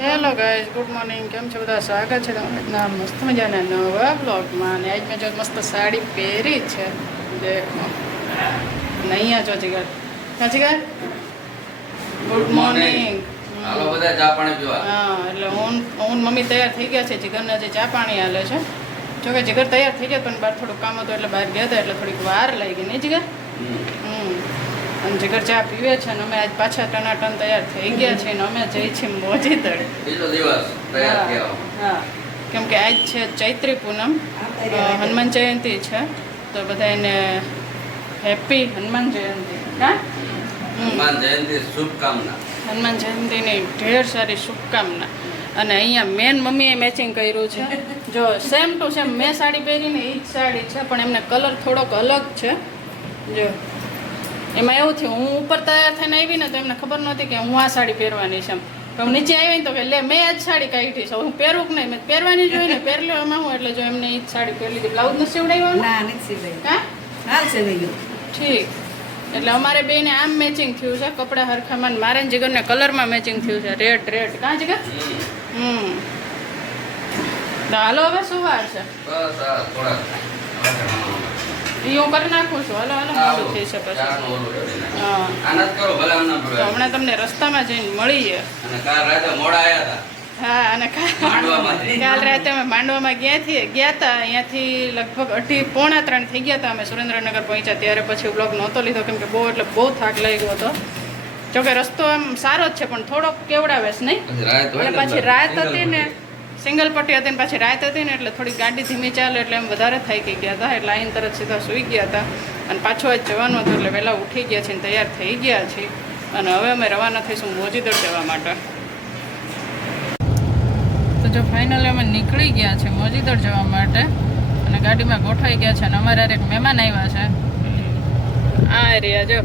Hello guys good morning કેમ છો બધા? સ્વાગત છે તમારા મસ્ત મજાના નવા બ્લોગમાં અને આજ મેં જો મસ્ત સાડી પહેરી છે. દેખો. નહીં જો જીગર જીગર ગુડ મોર્નિંગ હાલો બધા ચા પાણી પીવા. હા એટલે હું હું મમ્મી તૈયાર થઈ ગયા છે. જીગરને જે ચા પાણી હાલે છે. જો કે જીગર તૈયાર થઈ ગયા પણ બહાર થોડું કામ હતું એટલે બહાર ગયા હતા એટલે થોડીક વાર લાગી. નહીં જીગર? અને જીગર ચા પીવે છે અને અમે આજ પાછા ટનાટન તૈયાર થઈ ગયા છીએ અને અમે જઈ છીએ મોજી તળે. બીજો દિવસ તૈયાર થયા હા. કેમ કે આજ છે ચૈત્રી પૂનમ. હનુમાન જયંતિ છે. તો બધા એને હેપી હનુમાન જયંતિ. હનુમાન જયંતિ શુભકામના. હનુમાન જયંતિની ઢેર સારી શુભકામના. અને અહીંયા મેન મમ્મીએ મેચિંગ કર્યું છે. જો સેમ ટુ સેમ મેં સાડી પહેરીને એ જ સાડી છે પણ એમને કલર થોડોક અલગ છે. જો. એમાં એવું થયું હું ઉપર તૈયાર થઈને આવી ને તો એમને ખબર નહોતી કે હું આ સાડી પહેરવાની છે એમ. હું નીચે આવી ને તો કે લે મેં આ જ સાડી કાઢી છે હું પહેરું કે નહીં? મેં પહેરવાની જ હોય ને પહેરલો એમાં હું એટલે જો એમને એ જ સાડી પહેરી લીધી. બ્લાઉઝ નથી સીવડાવ્યો ના નથી સિવાય હા? હાલ ઠીક. એટલે અમારે બેને આમ મેચિંગ થયું છે કપડા હરખામાં મારે ને જીગરને કલરમાં મેચિંગ થયું છે રેડ રેડ કાં જીગર? હમ. હમ હાલો હવે શું વાર છે? બસ આ થોડા એ હું કરી નાખું છું. Hello hello. મોડું થઈ શકે છે. હમણાં તમને રસ્તામાં જઈને મળીએ હા અને. કાલ રાતે અમે માંડવામાં ગયા છીએ ગયા હતા અહીંયાથી લગભગ અઢી પોણા ત્રણ થઈ ગયા હતા અમે સુરેન્દ્રનગર પહોંચ્યા. ત્યારે પછી બ્લોગ નહોતો લીધો કેમ કે બહુ એટલે બહુ થાક લાગ્યો હતો. જોકે રસ્તો આમ સારો જ છે પણ થોડોક કેવડાવે છે નહીં? અને પાછી રાત હતી ને. સિંગલ પટ્ટી હતી ને પાછી રાત હતી ને એટલે થોડી ગાડી ધીમી ચાલે એટલે એમ વધારે થઈ ગઈ ગયા હતા. એટલે આઈન તરત સીધા સૂઈ ગયા હતા. અને પાછો આજ જવાનું હતું એટલે વહેલા ઉઠી ગયા છે ને તૈયાર થઈ ગયા છીએ. અને હવે અમે રવાના થઈશું મોજીદર જવા માટે. તો જો ફાઇનલી અમે નીકળી ગયા છે મોજીદર જવા માટે અને ગાડીમાં ગોઠવાઈ ગયા છે અને અમારા એક મહેમાન આવ્યા છે. આ રહ્યા જો.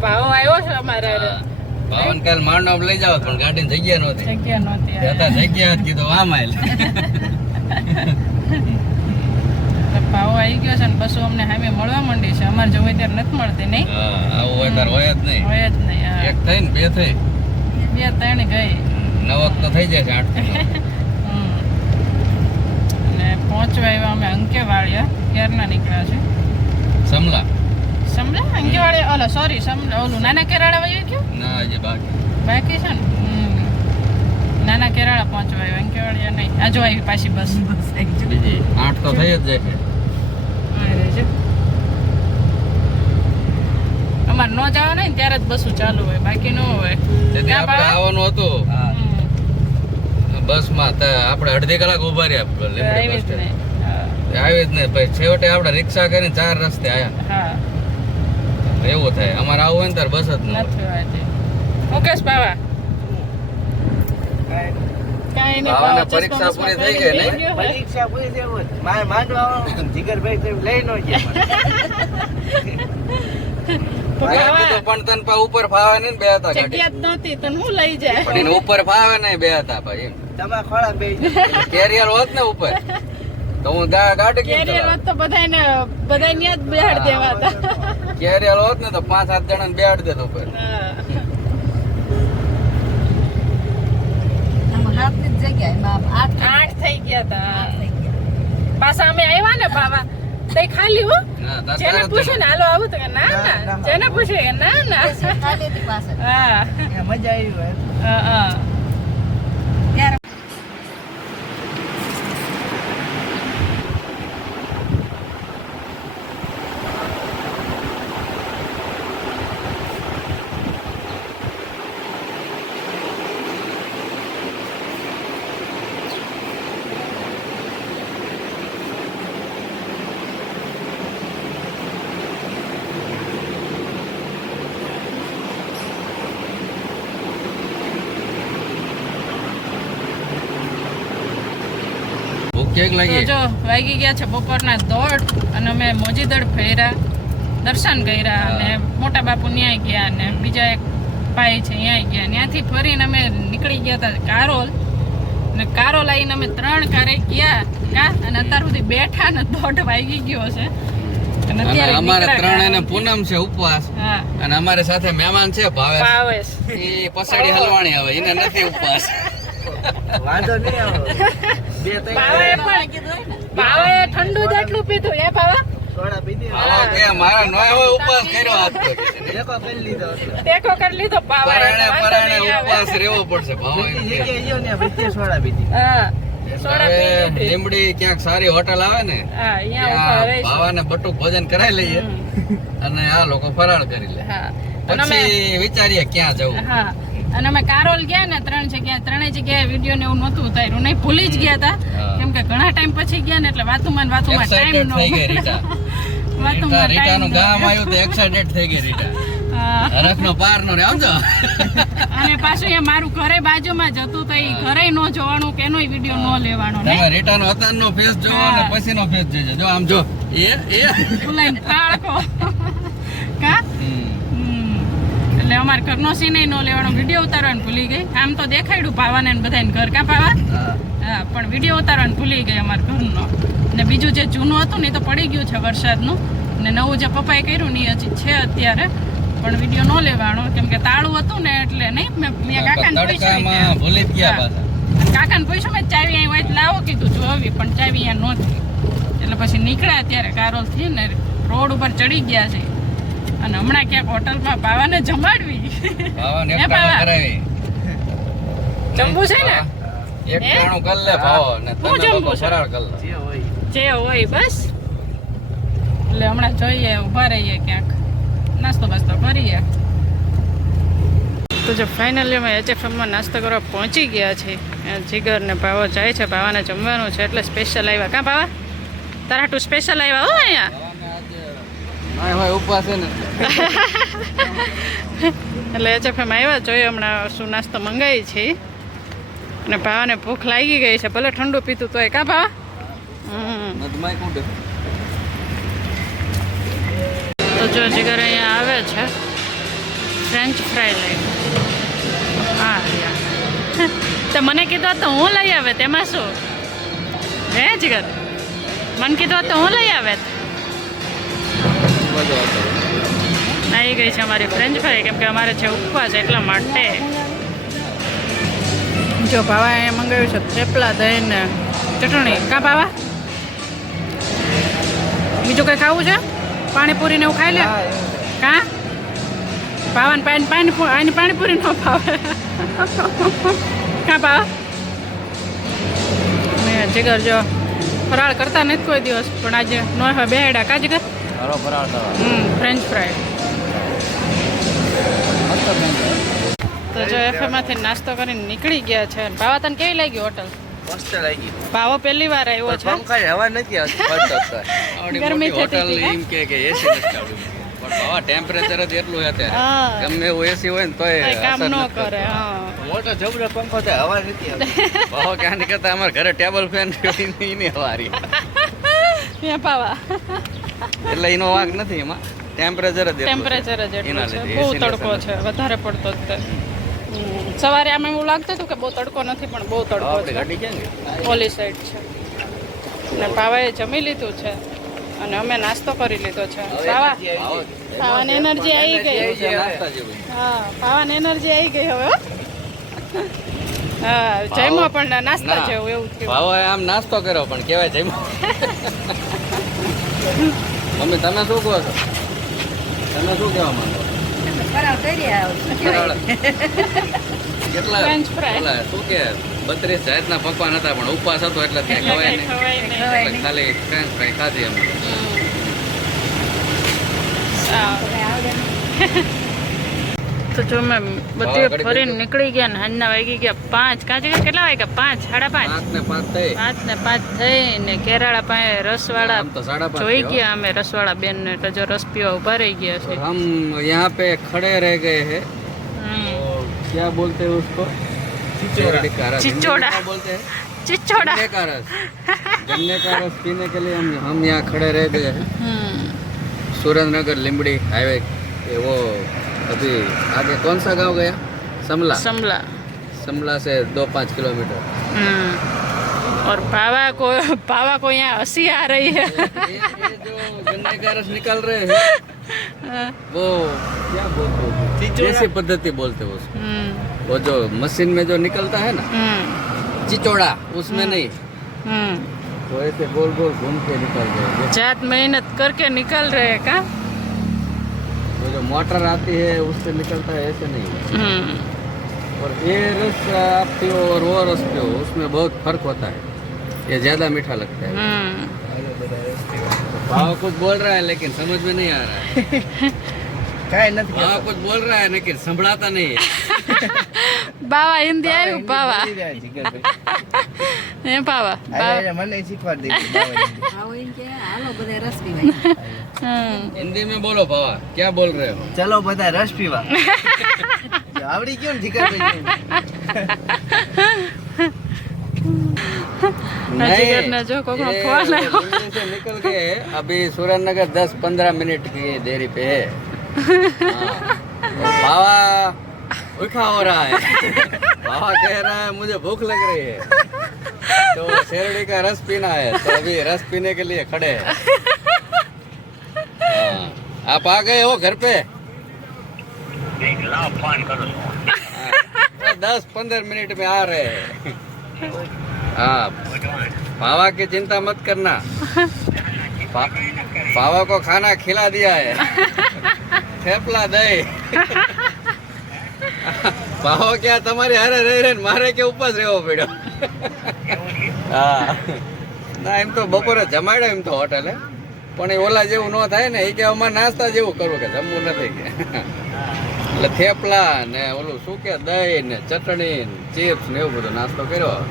ભાવ આવ્યો છે અમારા ભાવન કાલ માંડવ લઈ જાવ પણ ગાડી જગ્યા નહોતી. જગ્યા નહોતી આ. જગ્યા કીધું આમ આયલ ભાવ આવી ગયો છે ને બસો અમને સામે મળવા માંડી છે. અમારે જવું ત્યારે નથી મળતી નહીં? આવું હોય તાર હોય જ નહીં. હોય જ નહીં એક થઈ ને બે થઈ. બે ત્રણ ગઈ. નવક તો થઈ જાય છે આઠ. અને પહોંચવા આવ્યા અમે અંકેવાળિયા ક્યારના નીકળ્યા છે. સમલા. સમલા? અંકેવાળિયા ઓલા સોરી સમલા ઓલું નાના કેરાળા ગયું ના હજી બાકી. બાકી છે ને? નાના કેરાળા પહોંચવા આવ્યા કેવાળિયા નહીં. આ જો આવી પાછી બસ. બીજી આઠ તો થઈ જ જાય અમારે ન જવાનું ને ત્યારે જ બસો ચાલુ હોય. બાકી ન હોય. આપણે આવવાનું હતું. બસમાં આપણે અડધી કલાક ઊભા રહ્યા આવી જ નહીં. પછી છેવટે આપણે રિક્ષા કરીને ચાર રસ્તે આવ્યા એવું થાય. અમારે આવું હોય ને ત્યારે બસ જ ન મુકેશ બાવા કાંઈ નહીં. પરીક્ષા પૂરી થઈ ગઈ. પરીક્ષા પૂરી થઈ હોય. મારે માંડવા જીગરભાઈ તો લઈ નો પણ. તને પા ઉપર ફાવે નહીં ને બે હતા જગ્યા જ નહોતી તને હું લઈ જાય? પણ એને ઉપર ફાવે નહીં બે હતા ભાઈ તમે ખોળા બે કેરિયર હોત ને ઉપર તો હું ગા- ગાડી કેમ કેરિયર? હોત તો બધાને બધાને યાદ બેહાડ દેવા હતા કેરિયર હોત ને તો પાંચ સાત જણા ને બેહાડી દેત ઉપર. હા. જ એમાં આઠ આઠ થઈ ગયા હતા પાછા અમે આવ્યા ને બાવા. તે ખાલી હો? જેને પૂછ્યું ને હાલો આવું તો કે ના ના. જેને પૂછ્યું કે ના ના. ખાલી હતી પાછળ. હા. મજા આવી હોય. હા, હા ત્યારે ભૂખ કેક લાગી. જો વાગી ગયા છે બપોરના દોઢ અને અમે મોજીદળ ફેર્યા દર્શન કર્યા અને મોટા બાપુ ન્યાય ગયા અને બીજા એક ભાઈ છે ત્યાં ગયા. ત્યાંથી ફરીને અમે નીકળી ગયા હતા કારોલ. અને કારોલ આવીને અમે ત્રણ કારે ગયા કા અને અત્યાર સુધી બેઠા ને દોઢ વાગી ગયો છે. અને અને અમારે ત્રણ એને પૂનમ છે ઉપવાસ. અને અમારે સાથે મહેમાન છે ભાવે ભાવેશ. એ પસાડી હલવાણી હવે એને નથી ઉપવાસ. વાંધો નહીં આવો બે ત્રણ પણ ભાવે ઠંડુ જ એટલું પીધું એ પાવા સોડા પીધી. આવો કે મારા નોય હોય ઉપવાસ કર્યો આજ તો કે. દેખો કરી લીધો. ટેકો કરી લીધો પાવા પરણે પરાણે. ઉપવાસ રહેવો પડશે ભાવ એ કે ગયો ને બધી સોડા પીધી હા સોડા પી હવે લીધી. લીમડી ક્યાંક સારી હોટલ આવે ને હા. ભાવાને બટુક ભોજન કરાવી લઈએ અને આ લોકો ફરાળ કરી લે અને પછી વિચારીએ ક્યાં જવું હા અને અમે કારોલ ગયા ને ત્રણ જગ્યાએ ત્રણેય જગ્યાએ વીડિયો ને એવું નહોતું ઉતાર્યું. નહીં ભૂલી જ ગયા હતા. કેમ કે ઘણા ટાઈમ પછી ગયા ને એટલે વાતુમાં વાતુમાં ટાઈમ નો વાતુમાં રીટાનું ગામ આવ્યું તો એક્સાઇટેડ થઈ ગઈ રીટા. હરખનો પાર નો રે સમજો. અને પાછું એ મારું ઘરે બાજુમાં જ હતું તો એ ઘરે ન જોવાનું કે એનો વીડિયો ન લેવાનો ને? તમે રીટાનો અતારનો ફેસ જોવો અને. પછીનો ફેસ જોજો. જો આમ જો. એ એ. બોલાઈને ટાળકો કા હમ. હમ. એટલે અમારે ઘરનો સીન ન લેવાનો. વીડિયો ઉતારવાનું ભૂલી ગઈ. આમ તો દેખાડ્યું પાવાને ને બધાને ઘર કા પાવા હા. પણ વીડિયો ઉતારવાનું ભૂલી ગઈ અમારે ઘરનો. ને બીજું જે જૂનું હતું ને એ તો પડી ગયું છે વરસાદનું. ને નવું જે પપ્પાએ કર્યું ને એ હજી છે અત્યારે. પણ વીડિયો ન લેવાનો. કેમ કે તાળું હતું ને એટલે નહીં મેં કાકાને પૂછ્યું ભૂલી ગયા કાકાને પૂછ્યું મેં ચાવી અહીં હોય લાવો કીધું જોવી પણ ચાવી અહીંયા નહોતી. એટલે પછી નીકળ્યા ત્યારે કારોલથી ને રોડ ઉપર ચડી ગયા છે. અને હમણાં ક્યાંક હોટલમાં પાવાને જમાડવી. ભાવાને એક ટાણું કરાવી. જમવું છે ને? એક ટાણું કર લે ભાવો ને તમે લોકો છે? કર લો. જે હોય. જે હોય બસ. એટલે હમણાં જોઈએ ઊભા રહીએ ક્યાંક. નાસ્તો બાસ્તો કરીએ. તો જો ફાઇનલી અમે એચએફએમમાં નાસ્તો કરવા પહોંચી ગયા છે. જીગર ને ભાવો જાય છે ભાવાને જમવાનું છે એટલે સ્પેશિયલ આવ્યા. કાં ભાવા? તારા ટુ સ્પેશિયલ આવ્યા હો અહીંયા ના હોય ઉપવાસ છે ને એટલે એચએફએમ આવ્યા જોઈએ હમણાં શું નાસ્તો મંગાવી છે. અને ભાવાને ભૂખ લાગી ગઈ છે ભલે ઠંડુ પીતું તો એ કા ભાવ તો જો જીગર અહીંયા આવે છે. ફ્રેન્ચ ફ્રાય લઈ. હા. તો મને કીધું તો હું લઈ આવે તેમાં શું? હે જીગર? મને કીધું તો હું લઈ આવે. હતો આવી ગઈ છે અમારી ફ્રેન્ચ ફ્રાય કેમ કે અમારે છે ઉપવાસ એટલા માટે. જો ભાવા એ મંગાવ્યું છે થેપલા દહીં ને ચટણી. કા ભાવા? બીજું કંઈ ખાવું છે? પાણીપુરી ને એવું ખાઈ લે? કા? પાવન પાણી પાણી પાણીપુરી ન ભાવે. કા ભાવા? મેં જીગર જો ફરાળ કરતા નથી કોઈ દિવસ પણ આજે નો બેડા કા જીગર? હાલો ફરાળ કરવા હમ ફ્રેન્ચ ફ્રાય મસ્ત તો જો એફએમાંથી નાસ્તો કરીને નીકળી ગયા છે અને ભાવા તને કેવી લાગી હોટલ? મસ્ત લાગી. ભાવો પહેલી વાર આવ્યો છે? પંખા હવા નથી આવતી. ગરમી હોટલ એમ કે કે એસી નથી આવડ્યું બાવા ટેમ્પરેચર જ એટલું છે અત્યારે. ગમે એવું એસી હોય ને તોય કામ ન કરે હા. મોટો જબરો પંખો તો હવા નથી આવતી. ભાવો ક્યાં નીકળતા? અમારા ઘરે ટેબલ ફેન એની હવારી ત્યાં પાવા એટલે એનો વાંક નથી એમાં. ટેમ્પરેચર જ ટેમ્પરેચર જ એટલું છે. બહુ તડકો છે વધારે પડતો જ તે. સવારે આમ એવું લાગતું હતું કે બહુ તડકો નથી પણ બહુ તડકો છે. ગાડી ઓલી સાઈડ છે. અને પાવાએ જમી લીધું છે અને અમે નાસ્તો કરી લીધો છે. પાવા પાવાની એનર્જી આવી ગઈ. હા પાવાની એનર્જી આવી ગઈ હવે હો. હા જમ્યો પણ નાસ્તા. જેવું એવું થયું. આમ નાસ્તો કર્યો પણ કહેવાય જઈ મમ્મી તમે શું કહો છો? તમે શું કહેવા માંગો. કેટલા? શું કે? બત્રીસ જાતના પકવાન હતા પણ ઉપવાસ હતો એટલે ત્યાં ખવાય નહીં. એટલે ખાલી ફ્રેન્ચ ફ્રાય ખાધી અમે. તો જો મેં બધી હા, ઘડી ફરીને બેઠો. નીકળી ગયા ને હાંજના વાગી ગયા પાંચ કાંચી કેટલા વાગ્યા પાંચ સાડા પાંચ પાંચ ને પાંચ થઈ પાંચ ને પાંચ થઈ ને કેરાળા પાસે રસવાળા આમ તો સાડા પાંચ જોઈ થયો. ગયા અમે રસવાળા બેન ને એટલે જો રસ પીવા ઉભા રહી ગયા છે हम यहाँ पे खड़े रह गए हैं હમ. और क्या बोलते हैं उसको चिचोड़ा का रस हिंदी में चिचोड़ा। क्या बोलते हैं ચિચોડા गन्ने का रस गन्ने का रस पीने के लिए हम हम यहाँ खड़े रह गए हैं હમ सुरेंद्रनगर लिमड़ी हाईवे ये वो अभी आगे कौन सा गाँव गया? समला। समला। समला से दो पाँच किलोमीटर। हम्म। और पावा को पावा को यहाँ हसी आ रही है। ये, जो का रस रहे हैं वो क्या बोलते हो? जैसी पद्धति बोलते हो उसको। हम्म। वो जो मशीन में जो निकलता है ना हम्म। चिचोड़ा उसमें नहीं। तो ऐसे बोल बोल घूम के निकल रहे मेहनत करके निकल रहे का? मोटर आती है उससे निकलता है ऐसे नहीं हम्म। और ये रस आप पियो और वो रस पियो उसमें बहुत फ़र्क होता है। ये ज़्यादा मीठा लगता है। हम्म। भाव कुछ बोल रहा है लेकिन समझ में नहीं आ रहा है। तो। कुछ बोल रहा है लेकिन संभाता नहीं है। बाबा हिंदी आयो बाबा ये बाबा મને શીખવાડી દીધું હાલો બધા રસ પીવાય हिंदी में बोलो बाबा क्या बोल रहे हो? चलो बता रस पीवा। आवड़ी क्यों ठीक है? तो निकल के अभी सूरजनगर दस पंद्रह मिनट की देरी पे। हाँ। है। बाबा उठा हो रहा है। बाबा कह रहा है मुझे भूख लग रही है। तो शेरडी का रस पीना है तो अभी रस पीने के लिए खड़े हैं। आप आ गए हो घर पे हाँ, दस पंद्रह मिनट में आ रहे हैं हाँ पावा की चिंता मत करना पा, पावा को खाना खिला दिया है थेपला दही પાવો ક્યાં તમારી હારે રહી રહી મારે કે ઉપવાસ રહેવો પડ્યો હા ના એમ તો બપોરે જમાડ્યો એમ તો હોટલે પણ એ ઓલા જેવું ન થાય ને એ કે અમારે નાસ્તા જેવું કરવું કે જમવું નથી કે. એટલે થેપલા ને ઓલું શું કે દહીં ને ચટણી ને ચિપ્સ ને એવું બધું નાસ્તો કર્યો?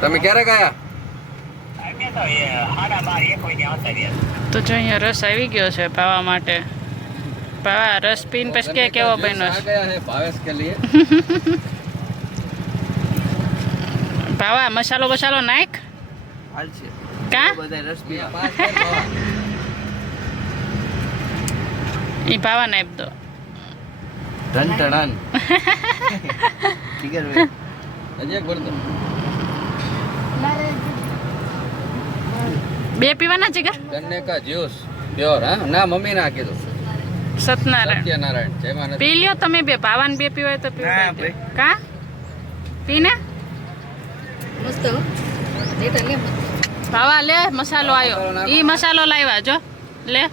તમે ક્યારે ગયા? તો જો અહીંયા રસ આવી ગયો છે પાવા માટે. પાવા રસ પીન પછી કે કેવો બન્યો છે? કે લીએ? પાવા મસાલો બસાલો નાખ? હાલ છે. કા ઈ પાવા નાઈપ દો ટન ટણન ઠીક છે હજી બે પીવાના છે કે જ્યુસ પ્યોર હા ના મમ્મી ના કીધું સતનારાયણ સત્યનારાયણ જય માનસ પી લ્યો તમે બે પાવાન બે પીવાય તો પી પીવાય કા પીને મસ્ત ડેટા લે પાવા લે મસાલો આવ્યો એ મસાલો લાવ્યા જો. લે.